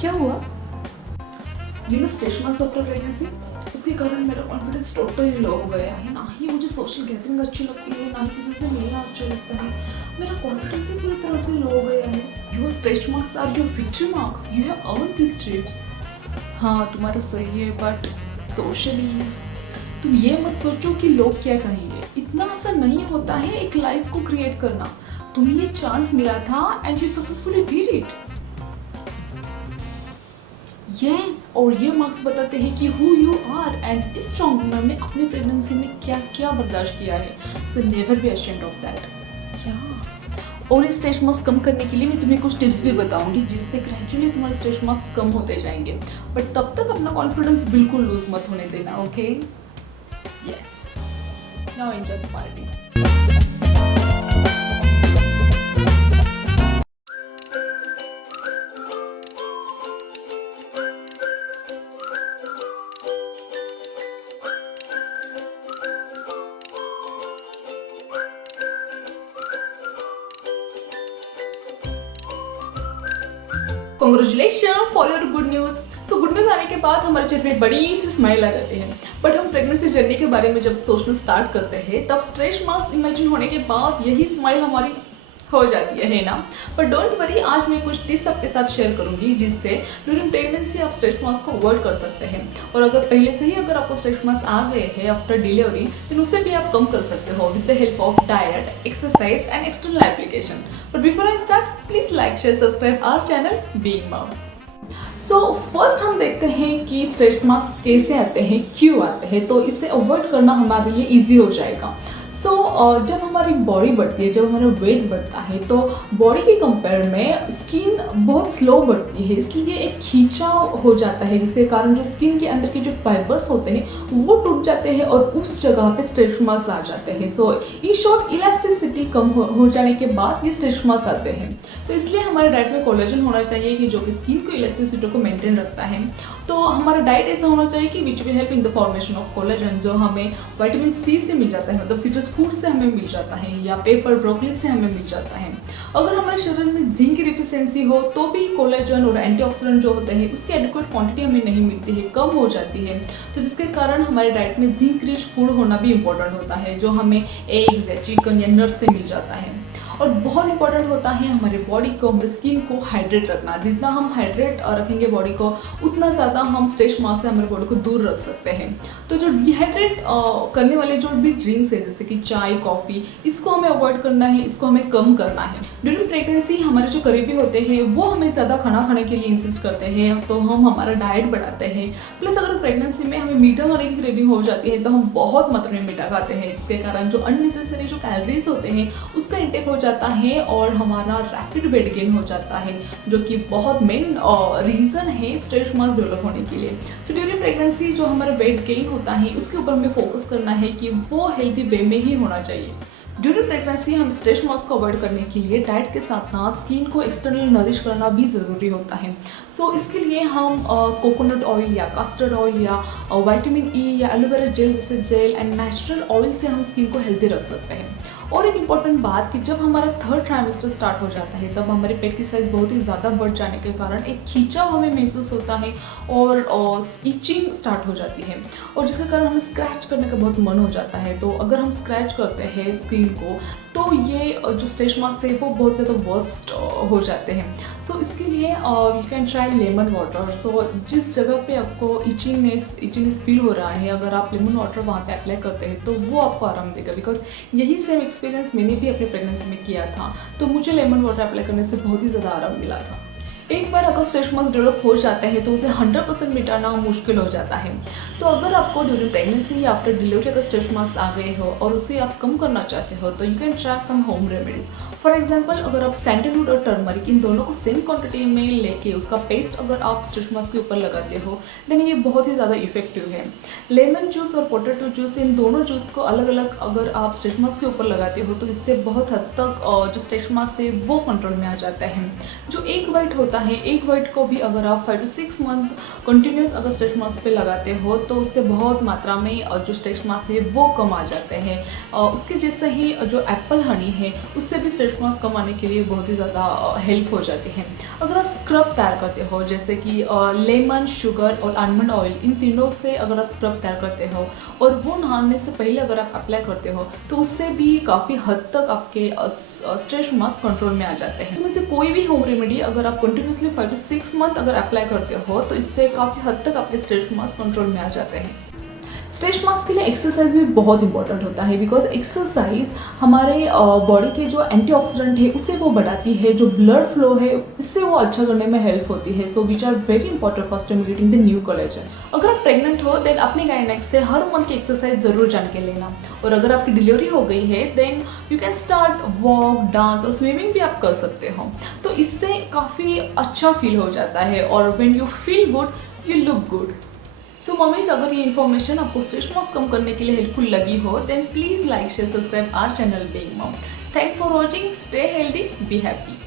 क्या हुआ? Stage marks after pregnancy, उसके कारण मेरा कॉन्फिडेंस टोटली लो हो गया है। ना ही मुझे सोशल गैदरिंग अच्छी लगती है, ना ही किसी से मिलना अच्छा लगता है। मेरा कॉन्फिडेंस ही पूरी तरह से लो हो गया है। Your stage marks are your victory marks, you have earn this trips. हाँ, तुम्हारा सही है, बट सोशली तुम ये मत सोचो कि लोग क्या कहेंगे। इतना आसान नहीं होता है एक लाइफ को क्रिएट करना। तुम्हें ये चांस मिला था and you successfully did it. Yes, और ये मार्क्स बताते हैं कि हु यू आर। एंड इस स्ट्रॉन्ग वुमन ने अपनी प्रेगनेंसी में क्या क्या बर्दाश्त किया है। So never be ashamed of that. क्या? और इस स्ट्रेस मार्क्स कम करने के लिए मैं तुम्हें कुछ टिप्स भी बताऊंगी, जिससे ग्रेजुअली तुम्हारे स्ट्रेस मार्क्स कम होते जाएंगे। बट तब तक अपना कॉन्फिडेंस बिल्कुल लूज मत होने देना। Okay? Yes, now enjoy the party. Congratulation for your good news. So good news आने के बाद हमारे चेहरे पे बड़ी सी स्माइल आ जाती है। बट हम प्रेगनेंसी जर्नी के बारे में जब सोचना स्टार्ट करते हैं, तब स्ट्रेस मार्क्स इमेजिन होने के बाद यही स्माइल हमारी हो जाती है ना। पर डोंट वरी, आज मैं कुछ टिप्स आपके साथ शेयर करूंगी, जिससे ड्यूरिंग प्रेगनेंसी आप स्ट्रेस मार्क्स को अवॉइड कर सकते हैं। और अगर पहले से ही अगर आपको स्ट्रेस मार्क्स आ गए हैं आफ्टर डिलीवरी, तो उससे भी आप कम कर सकते हो with the help of diet, exercise and external application. But before I start, please like, share, subscribe our channel being mom. So first हम देखते हैं कि स्ट्रेस मार्क्स कैसे आते हैं, क्यों आते हैं। तो इससे अवॉइड करना हमारे लिए ईजी हो जाएगा। सो जब हमारी बॉडी बढ़ती है, जब हमारा वेट बढ़ता है, तो बॉडी के कंपेयर में स्किन बहुत स्लो बढ़ती है। इसलिए एक खींचाव हो जाता है, जिसके कारण जो स्किन के अंदर के जो फाइबर्स होते हैं वो टूट जाते हैं और उस जगह पे स्ट्रेस मार्क्स आ जाते हैं। सो इन शॉर्ट, इलास्टिसिटी कम हो जाने के बाद ये स्ट्रेस मार्क्स आते हैं। तो इसलिए हमारे डाइट में कोलेजन होना चाहिए कि जो कि स्किन को इलास्टिसिटी को मेंटेन रखता है। तो हमारा डाइट ऐसा होना चाहिए कि which will help in the formation of collagen, जो हमें विटामिन सी से मिल जाता है, मतलब सिट्रस फूड से हमें मिल जाता है, या पेपर ब्रोकली से हमें मिल जाता है। अगर हमारे शरीर में जिंक की डिफिशियंसी हो, तो भी कोलेजन और एंटीऑक्सीडेंट जो होते हैं उसकी एडिक्वेट क्वांटिटी हमें नहीं मिलती है, कम हो जाती है। तो जिसके कारण हमारे डाइट में जिंक रिच फूड होना भी इंपॉर्टेंट होता है, जो हमें एग्स या चिकन या नट्स से मिल जाता है। और बहुत इंपॉर्टेंट होता है हमारे बॉडी को, हमारे स्किन को हाइड्रेट रखना। जितना हम हाइड्रेट रखेंगे बॉडी को, उतना ज़्यादा हम स्ट्रेस मार्क्स से हमारे बॉडी को दूर रख सकते हैं। तो जो डिहाइड्रेट करने वाले जो भी ड्रिंक्स है, जैसे कि चाय, कॉफ़ी, इसको हमें अवॉइड करना है, इसको हमें कम करना है। ड्यूरिंग प्रेगनेंसी हमारे जो करीबी होते हैं वो हमें ज़्यादा खाना खाने के लिए इंसिस्ट करते हैं, तो हम हमारा डाइट बढ़ाते हैं। प्लस अगर प्रेगनेंसी में हमें मीठा खाने की क्रेविंग हो जाती है, तो हम बहुत मात्रा में मीठा खाते हैं, जिसके कारण जो अननेसेसरी जो कैलोरीज होते हैं उसका इंटेक हो जाता है और हमारा रैपिड वेट गेन हो जाता है, जो कि बहुत मेन रीज़न है स्ट्रेस मार्क्स डेवलप होने के लिए। सो ड्यूरिंग प्रेगनेंसी जो हमारा वेट गेन होता है उसके ऊपर हमें फोकस करना है कि वो हेल्दी वे में ही होना चाहिए। ड्यूरिंग प्रेगनेंसी हम स्ट्रेस मार्क्स को अवॉइड करने के लिए डाइट के साथ साथ स्किन को एक्सटर्नल नरिश करना भी ज़रूरी होता है। सो इसके लिए हम कोकोनट ऑयल या कस्टर्ड ऑयल या विटामिन ई या एलोवेरा जेल जैसे जेल एंड नेचुरल ऑयल से हम स्किन को हेल्दी रख सकते हैं। और एक इम्पॉर्टेंट बात कि जब हमारा थर्ड ट्राइमेस्टर स्टार्ट हो जाता है, तब हमारे पेट की साइज बहुत ही ज़्यादा बढ़ जाने के कारण एक खींचाव हमें महसूस होता है और इचिंग स्टार्ट हो जाती है, और जिसके कारण हमें स्क्रैच करने का बहुत मन हो जाता है। तो अगर हम स्क्रैच करते हैं स्किन को, तो ये जो स्ट्रेस मार्क्स है वो बहुत ज़्यादा वर्स्ट हो जाते हैं। सो इसके लिए you can try lemon water. So जिस जगह पे आपको इचिंगनेस फील हो रहा है, अगर आप लेमन वाटर वहाँ पे अप्लाई करते हैं तो वो आपको आराम देगा। बिकॉज यही सेम एक्सपीरियंस मैंने भी अपने प्रेगनेंसी में किया था, तो मुझे लेमन वाटर अप्लाई करने से बहुत ही ज़्यादा आराम मिला था। एक बार अगर स्ट्रेस मार्क्स डेवलप हो जाता है तो उसे 100% मिटाना मुश्किल हो जाता है। तो अगर आपको ड्यूरिंग प्रेगनेंसी या आफ्टर डिलीवरी अगर स्ट्रेस मार्क्स आ गए हो और उसे आप कम करना चाहते हो, तो you can try some home remedies. For example, अगर आप सैंडलवुड और टर्मरिक इन दोनों को सेम क्वांटिटी में लेके उसका पेस्ट अगर आप स्ट्रेस मार्क्स के ऊपर लगाते हो, देन ये बहुत ही ज़्यादा इफेक्टिव है। लेमन जूस और पोटैटो जूस, इन दोनों जूस को अलग अलग अगर आप स्ट्रेस मार्क्स के ऊपर लगाते हो, तो इससे बहुत हद तक जो स्ट्रेस मार्क्स है वो कंट्रोल में आ जाता है। जो एक वाइट होता है, एक वाइट को भी अगर आप 5 to 6 मंथ कंटिन्यूस अगर स्ट्रेस मार्क्स पे लगाते हो, तो उससे बहुत मात्रा में जो स्ट्रेस मार्क्स है वो कम आ जाते हैं। उसके जैसे ही जो एप्पल हनी है, उससे भी स्ट्रेस स्ट्रेस मार्क्स कम आने के लिए बहुत ही ज़्यादा हेल्प हो जाती है। अगर आप स्क्रब तैयार करते हो जैसे कि लेमन, शुगर और आलमंड ऑयल, इन तीनों से अगर आप स्क्रब तैयार करते हो और वो नहाने से पहले अगर आप अप्लाई करते हो तो उससे भी काफ़ी हद तक आपके स्ट्रेस मार्क्स कंट्रोल में आ जाते हैं। इसमें से कोई भी होम रेमेडी अगर आप कंटिन्यूसली 5 to 6 मंथ अगर अप्लाई करते हो तो इससे काफ़ी हद तक आपके स्ट्रेस मार्क्स कंट्रोल में आ जाते हैं। स्ट्रेस मार्क्स के लिए एक्सरसाइज भी बहुत इंपॉर्टेंट होता है बिकॉज एक्सरसाइज हमारे बॉडी के जो एंटीऑक्सीडेंट है उसे वो बढ़ाती है, जो ब्लड फ्लो है इससे वो अच्छा करने में हेल्प होती है। So which are very important for stimulating the new collagen. अगर आप प्रेग्नेंट हो देन अपने गायनेक से हर मंथ की एक्सरसाइज जरूर जान के लेना, और अगर आपकी डिलीवरी हो गई है then you can start walk, dance और स्विमिंग भी आप कर सकते हो। तो इससे काफ़ी अच्छा फील हो जाता है और when you feel good you look good. So mummies, अगर ये इन्फॉर्मेशन आपको स्ट्रेस मार्क्स कम करने के लिए हेल्पफुल लगी हो then please like, share, subscribe our channel being mom. Thanks for watching. Stay healthy, be happy.